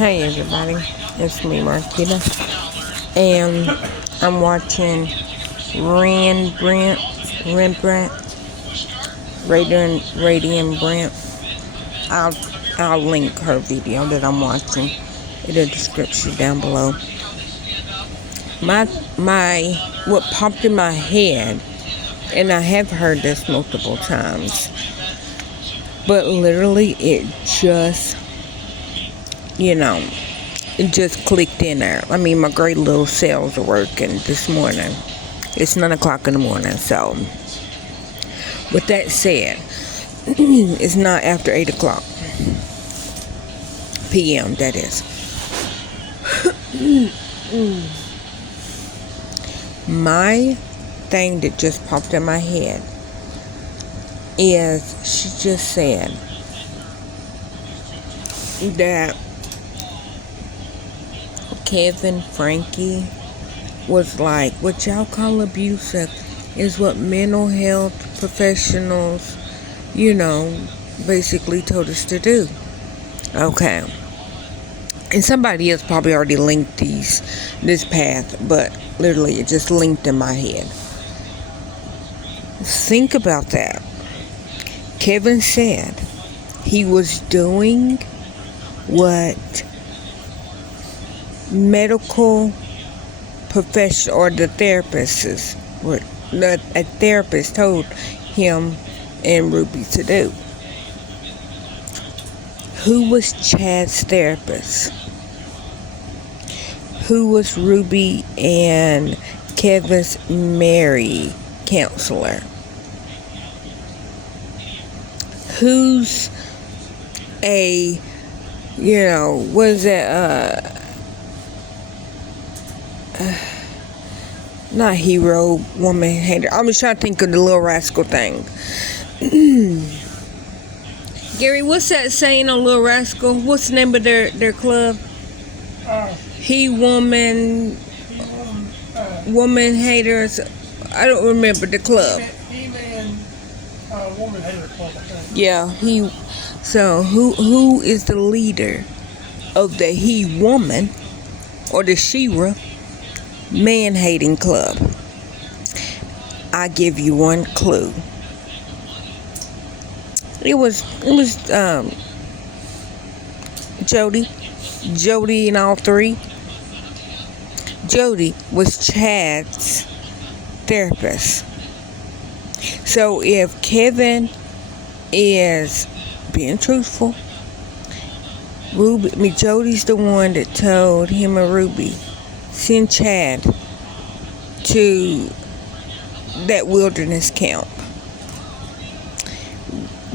Hey everybody, it's me Marquita, and I'm watching Radiantbritt, Radiantbritt. I'll link her video that I'm watching in the description down below. What popped in my head, and I have heard this multiple times, but literally it just clicked in there. I mean, my great little cells are working this morning. It's 9 o'clock in the morning. So, with that said, it's not after 8 o'clock p.m., that is. My thing that just popped in my head is she just said that Kevin Frankie was like, what y'all call abusive is what mental health professionals, basically told us to do. Okay. And somebody else probably already linked this path, but literally it just linked in my head. Think about that. Kevin said he was doing what medical professional or a therapist told him and Ruby to do. Who was Chad's therapist? Who was Ruby and Kevin's married counselor? Who's not hero, woman hater. I'm just trying to think of the Little Rascal thing. Gary, what's that saying on Little Rascal? What's the name of their club? Woman haters. I don't remember the club. Woman hater club, I think. Yeah, So who is the leader of the he woman or the Shira man hating club? I give you one clue. It was Jody and all three. Jody was Chad's therapist. So if Kevin is being truthful, Jody's the one that told him and Ruby, send Chad to that wilderness camp.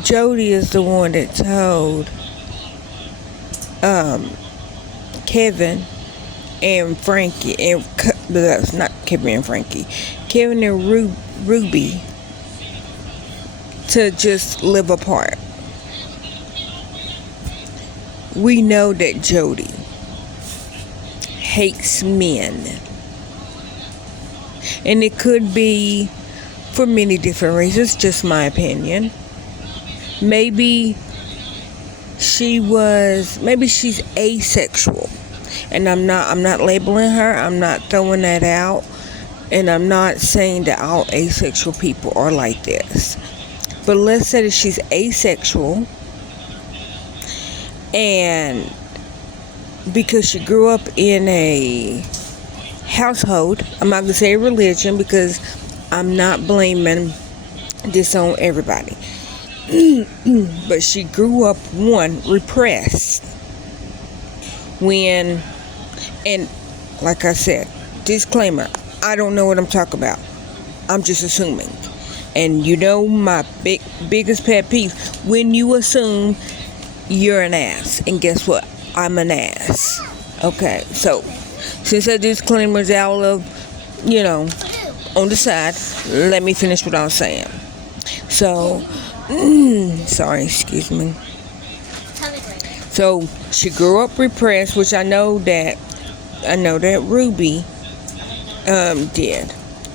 Jody is the one that told Kevin and Frankie, and that's not Kevin and Frankie, Kevin and Ruby to just live apart. We know that Jody hates men, and it could be for many different reasons, just my opinion. Maybe she's asexual, and I'm not labeling her, I'm not throwing that out, and I'm not saying that all asexual people are like this. But let's say that she's asexual, and because she grew up in a household, I'm not going to say religion because I'm not blaming this on everybody. But she grew up, repressed. And like I said, disclaimer, I don't know what I'm talking about. I'm just assuming. And my biggest pet peeve, when you assume you're an ass. And guess what? I'm an ass. Okay, so since that disclaimer's out of, on the side, let me finish what I was saying. So, sorry, excuse me. So she grew up repressed, which I know that Ruby did,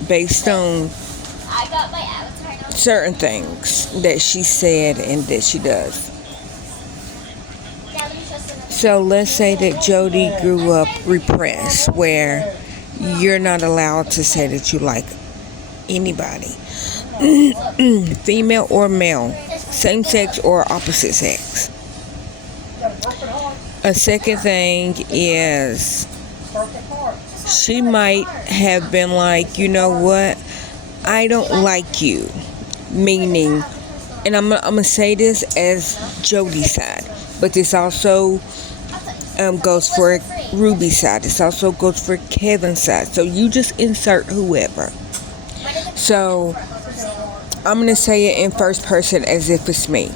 based on certain things that she said and that she does. So let's say that Jody grew up repressed, where you're not allowed to say that you like anybody, female or male, same sex or opposite sex. A second thing is she might have been like, you know what, I don't like you, meaning, and I'm gonna say this as Jody's side, but this also goes for Ruby's side. This also goes for Kevin's side. So you just insert whoever. So I'm gonna say it in first person as if it's me.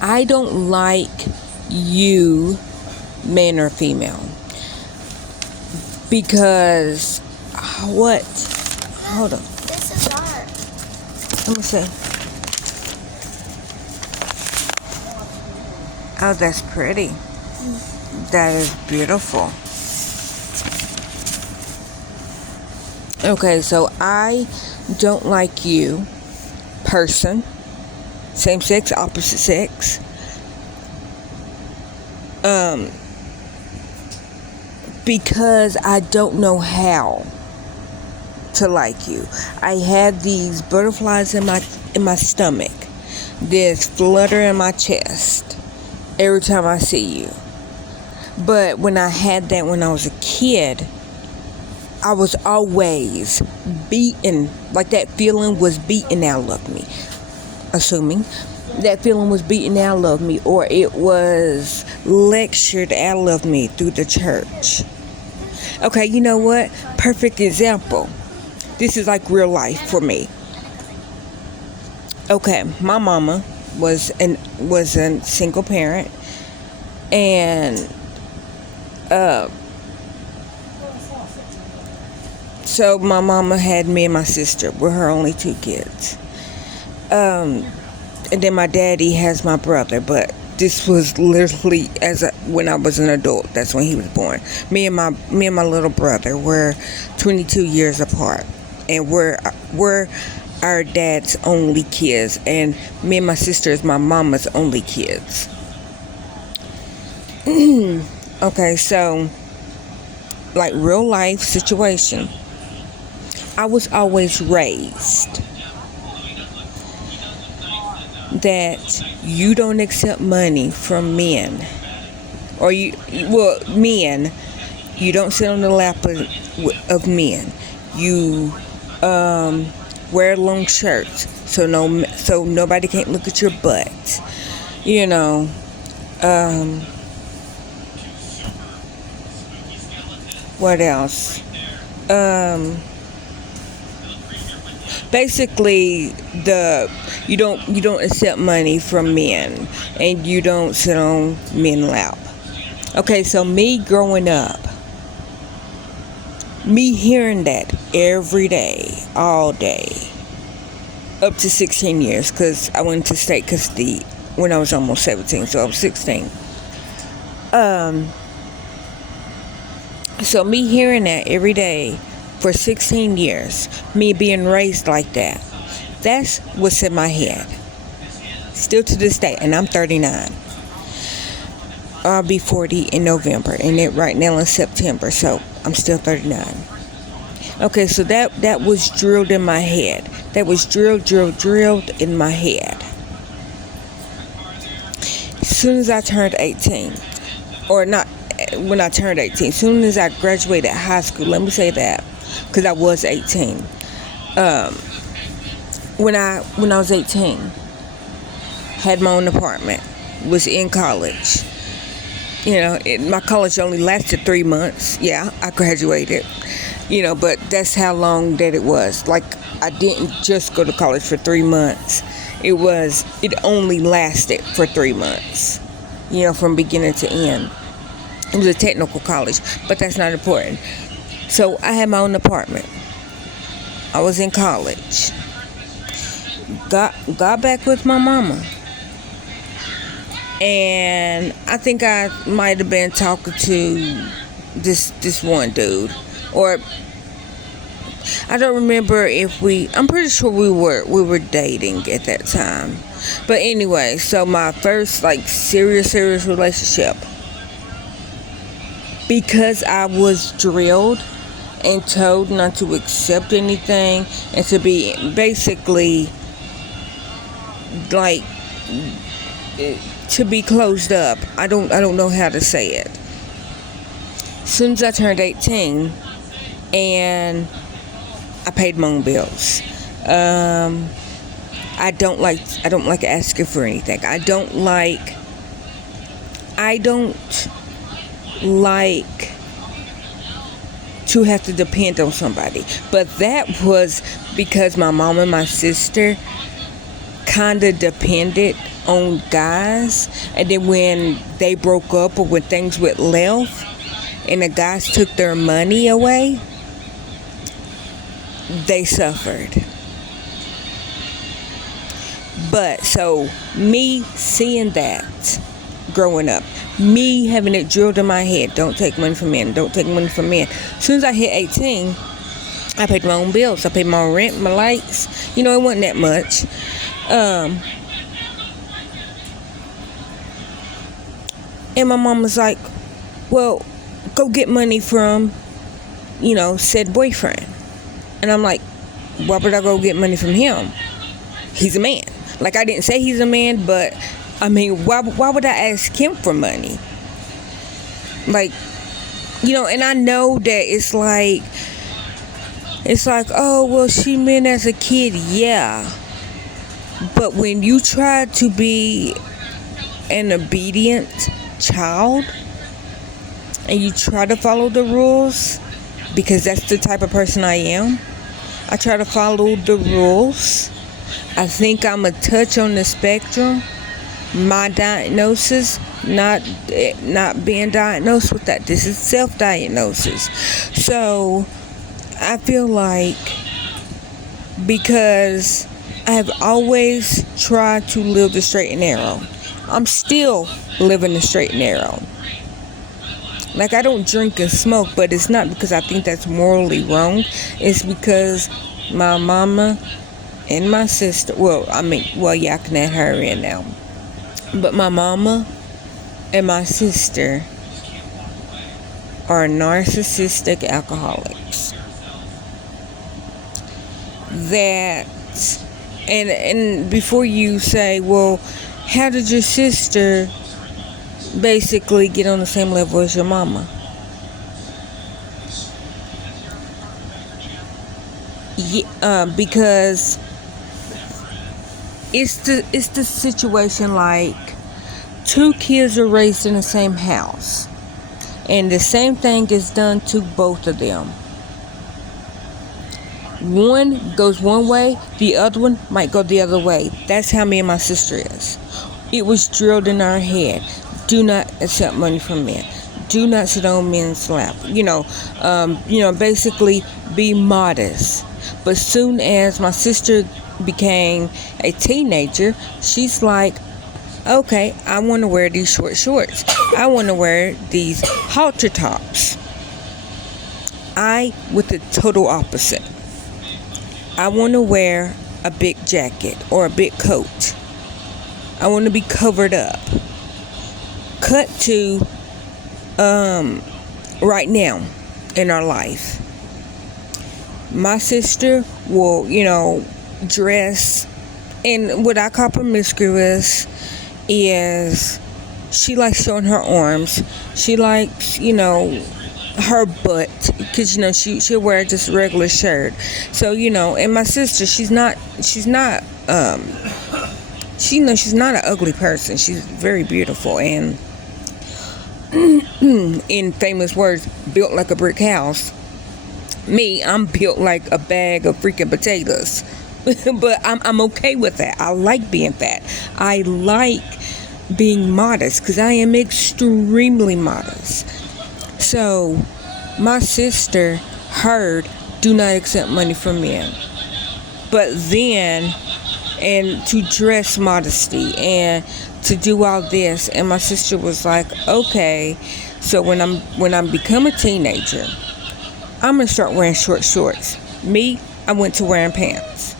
I don't like you, man or female, because what? Hold on. This is art. Let me see. Oh, that's pretty. That is beautiful. Okay, so I don't like you, person, same sex, opposite sex. Because I don't know how to like you. I have these butterflies in my stomach, this flutter in my chest every time I see you. But when I had that when I was a kid, I was always beaten, like that feeling was beaten out of me. Assuming that feeling was beaten out of me, or it was lectured out of me through the church. Okay, you know what? Perfect example. This is like real life for me. Okay, my mama was a single parent, and so my mama had me and my sister. We're her only two kids. And then my daddy has my brother, but this was literally when I was an adult. That's when he was born. Me and my little brother were 22 years apart, and we're our dad's only kids, and me and my sister is my mama's only kids. Okay, so like real life situation. I was always raised that you don't accept money from men, or men. You don't sit on the lap of men. You wear long shirts, so nobody can't look at your butt. You know. What else? Basically, you don't accept money from men, and you don't sit on men's lap. Okay, so me growing up, me hearing that every day, all day, up to 16 years, because I went to state custody when I was almost 17, so I was 16. So me hearing that every day for 16 years, me being raised like that, that's what's in my head. Still to this day, and I'm 39. I'll be 40 in November, and it right now in September, so I'm still 39. Okay, so that was drilled in my head. That was drilled in my head. As soon as I turned 18, or not when I turned 18, as soon as I graduated high school, let me say that, because I was 18. When I was 18, had my own apartment, was in college. You know, my college only lasted 3 months. Yeah, I graduated. You know, but that's how long that it was. Like, I didn't just go to college for 3 months. It only lasted for 3 months. You know, from beginning to end. It was a technical college, but that's not important. So I had my own apartment. I was in college. Got back with my mama. And I think I might have been talking to this one dude, or I don't remember if I'm pretty sure we were dating at that time. But anyway, so my first like serious relationship, because I was drilled and told not to accept anything and to be basically like to be closed up. I don't know how to say it. As soon as I turned 18 and I paid my own bills. I don't like asking for anything. I don't like to have to depend on somebody. But that was because my mom and my sister kind of depended on guys, and then when they broke up or when things went left and the guys took their money away, they suffered. But so me seeing that growing up, me having it drilled in my head, don't take money from men, don't take money from men. As soon as I hit 18, I paid my own bills. I paid my own rent, my lights. It wasn't that much. And my mom was like, well, go get money from, said boyfriend. And I'm like, why would I go get money from him? He's a man. Like, I didn't say he's a man, but, I mean, why would I ask him for money? Like, and I know that it's like, oh, well, she meant as a kid, yeah. But when you try to be an obedient child and you try to follow the rules, because that's the type of person I am, I try to follow the rules. I think I'm a touch on the spectrum. My diagnosis, not being diagnosed with that. This is self-diagnosis. So I feel like because I have always tried to live the straight and narrow, I'm still living the straight and narrow. Like, I don't drink and smoke, but it's not because I think that's morally wrong. It's because my mama and my sister, I can add her in now. But my mama and my sister are narcissistic alcoholics. And before you say, well, how did your sister basically get on the same level as your mama? Yeah, because it's the situation like two kids are raised in the same house and the same thing is done to both of them. One goes one way, the other one might go the other way. That's how me and my sister is. It was drilled in our head. Do not accept money from men. Do not sit on men's lap. Basically be modest. But soon as my sister became a teenager, she's like, okay, I want to wear these short shorts. I want to wear these halter tops. I, with the total opposite. I want to wear a big jacket or a big coat. I want to be covered up. Cut to right now in our life. My sister will, dress in what I call promiscuous. Is she likes showing her arms. She likes, her butt, because she'll wear just a regular shirt. So and my sister, she's not an ugly person. She's very beautiful and in famous words, built like a brick house. Me, I'm built like a bag of freaking potatoes. But I'm okay with that. I like being fat. I like being modest because I am extremely modest. So my sister heard, do not accept money from men. But then, and to dress modesty and to do all this, and my sister was like, okay, so when I'm become a teenager, I'm gonna start wearing short shorts. Me, I went to wearing pants.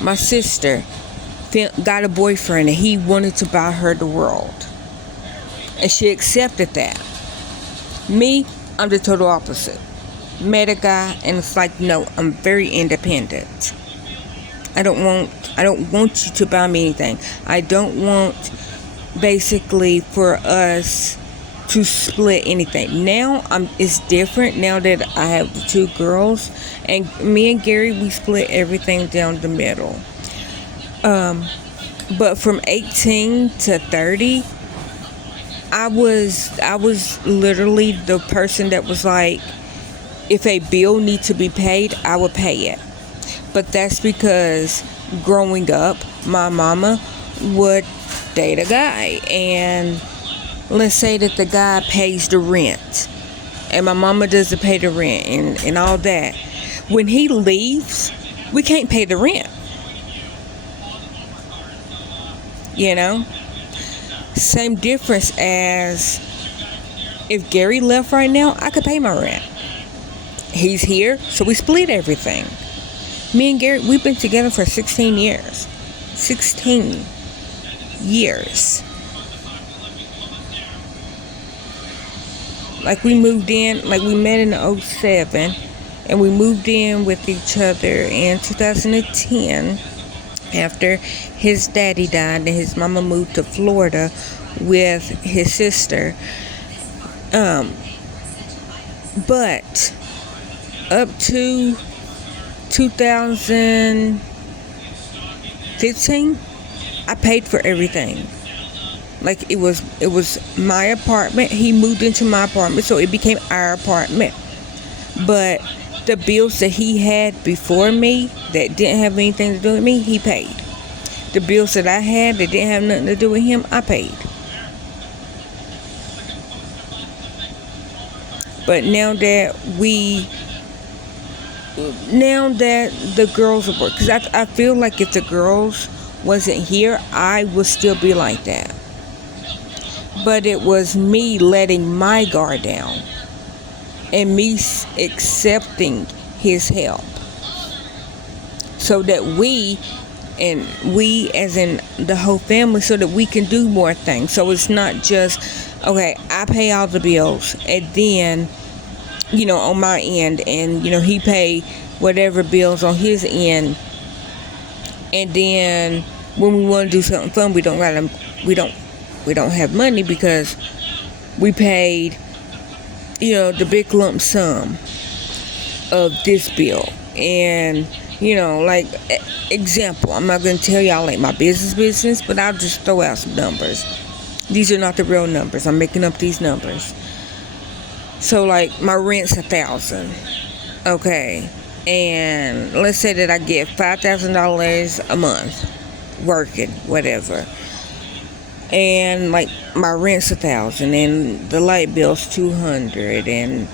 My sister got a boyfriend and he wanted to buy her the world. And she accepted that. Me, I'm the total opposite. Met a guy and it's like, no, I'm very independent. I don't want you to buy me anything. I don't want basically for us to split anything. Now it's different now that I have the two girls, and me and Gary, we split everything down the middle. But from 18 to 30, I was literally the person that was like, if a bill needs to be paid, I would pay it. But that's because growing up, my mama would date a guy, and let's say that the guy pays the rent and my mama doesn't pay the rent and all that. When he leaves, we can't pay the rent. You know? Same difference as if Gary left right now, I could pay my rent. He's here, so we split everything. Me and Gary, we've been together for 16 years. 16 years. Like we moved in, like we met in 07, and we moved in with each other in 2010 after his daddy died and his mama moved to Florida with his sister. But up to 2015, I paid for everything. Like it was my apartment. He moved into my apartment, so it became our apartment. But the bills that he had before me that didn't have anything to do with me, he paid. The bills that I had that didn't have nothing to do with him, I paid. But now that the girls are working, because I feel like if the girls wasn't here, I would still be like that. But it was me letting my guard down and me accepting his help, so that we as in the whole family, so that we can do more things. So it's not just, okay, I pay all the bills and then, on my end, and he pay whatever bills on his end, and then when we want to do something fun, we don't have money because we paid the big lump sum of this bill. And like example, I'm not going to tell y'all like my business, but I'll just throw out some numbers. These are not the real numbers. I'm making up these numbers. So like my rent's $1,000, okay, and let's say that I get $5,000 a month working, whatever, and like my rent's $1,000 and the light bill's $200, and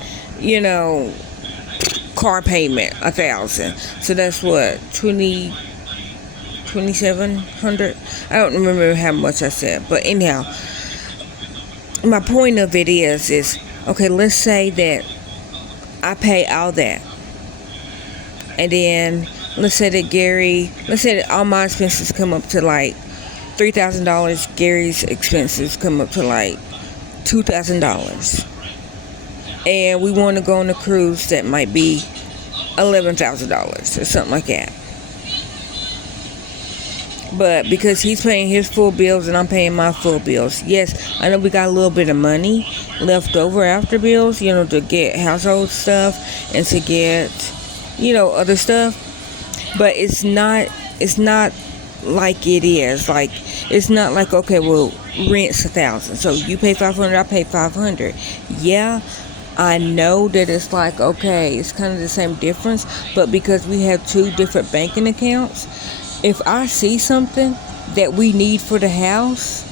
car payment $1,000. So that's what, $2,700. I don't remember how much I said, but anyhow, my point of it is okay, let's say that I pay all that, and then let's say that all my expenses come up to like $3,000. Gary's expenses come up to like $2,000, and we want to go on a cruise that might be $11,000 or something like that. But because he's paying his full bills and I'm paying my full bills, yes, I know we got a little bit of money left over after bills, to get household stuff and to get, other stuff. But it's not like it is. Like, it's not like, okay, well, rent's $1,000, so you pay $500, I pay $500. Yeah, I know that it's like, okay, it's kind of the same difference, but because we have two different banking accounts, if I see something that we need for the house,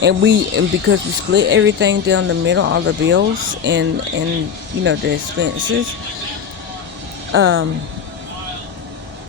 and because we split everything down the middle, all the bills and the expenses,